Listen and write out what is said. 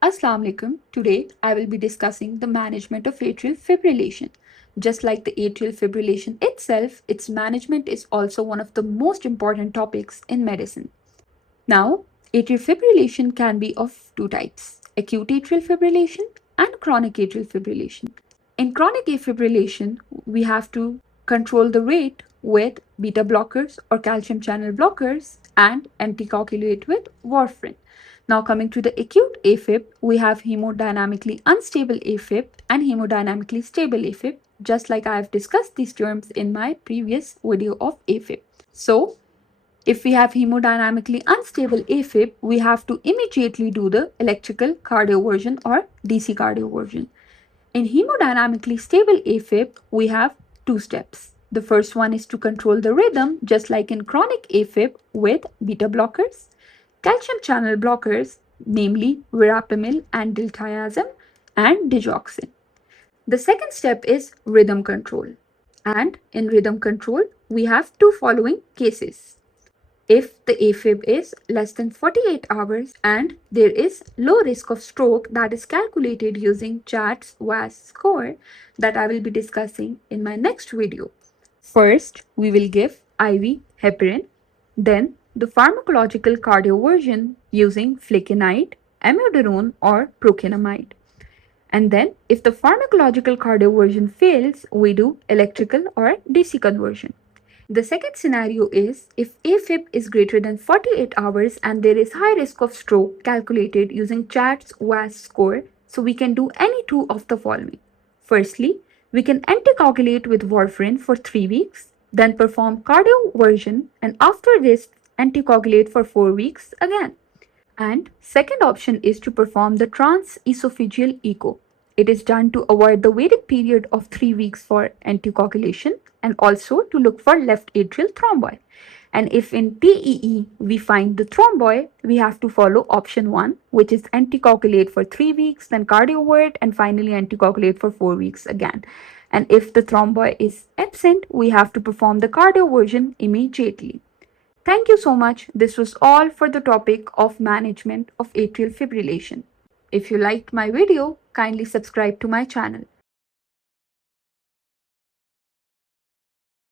Assalamu alaikum. Today I will be discussing the management of atrial fibrillation. Just like the atrial fibrillation itself, its management is also one of the most important topics in medicine. Now, atrial fibrillation can be of two types: acute atrial fibrillation and chronic atrial fibrillation. In chronic fibrillation, we have to control the rate with beta blockers or calcium channel blockers and anticoagulate with warfarin. Now, coming to the acute AFib, we have hemodynamically unstable AFib and hemodynamically stable AFib, just like I have discussed these terms in my previous video of AFib. So, if we have hemodynamically unstable AFib, we have to immediately do the electrical cardioversion or DC cardioversion. In hemodynamically stable AFib, we have two steps. The first one is to control the rhythm, just like in chronic AFib with beta blockers, calcium channel blockers, namely verapamil and diltiazem, and digoxin. The second step is rhythm control. And in rhythm control, we have two following cases. If the AFib is less than 48 hours and there is low risk of stroke that is calculated using Chart's WAS score that I will be discussing in my next video. First, we will give IV heparin, then the pharmacological cardioversion using flecainide, amiodarone or procainamide. And then if the pharmacological cardioversion fails, we do electrical or DC conversion. The second scenario is if AFib is greater than 48 hours and there is high risk of stroke calculated using Chart's WAS score, so we can do any two of the following. Firstly, we can anticoagulate with warfarin for 3 weeks, then perform cardioversion, and after this anticoagulate for 4 weeks again. And second option is to perform the transesophageal echo. It is done to avoid the waiting period of 3 weeks for anticoagulation and also to look for left atrial thrombi. And if in TEE we find the thrombi, we have to follow option 1, which is anticoagulate for 3 weeks, then cardiovert, and finally anticoagulate for 4 weeks again. And if the thrombi is absent, we have to perform the cardioversion immediately. Thank you so much. This was all for the topic of management of atrial fibrillation. If you liked my video, kindly subscribe to my channel.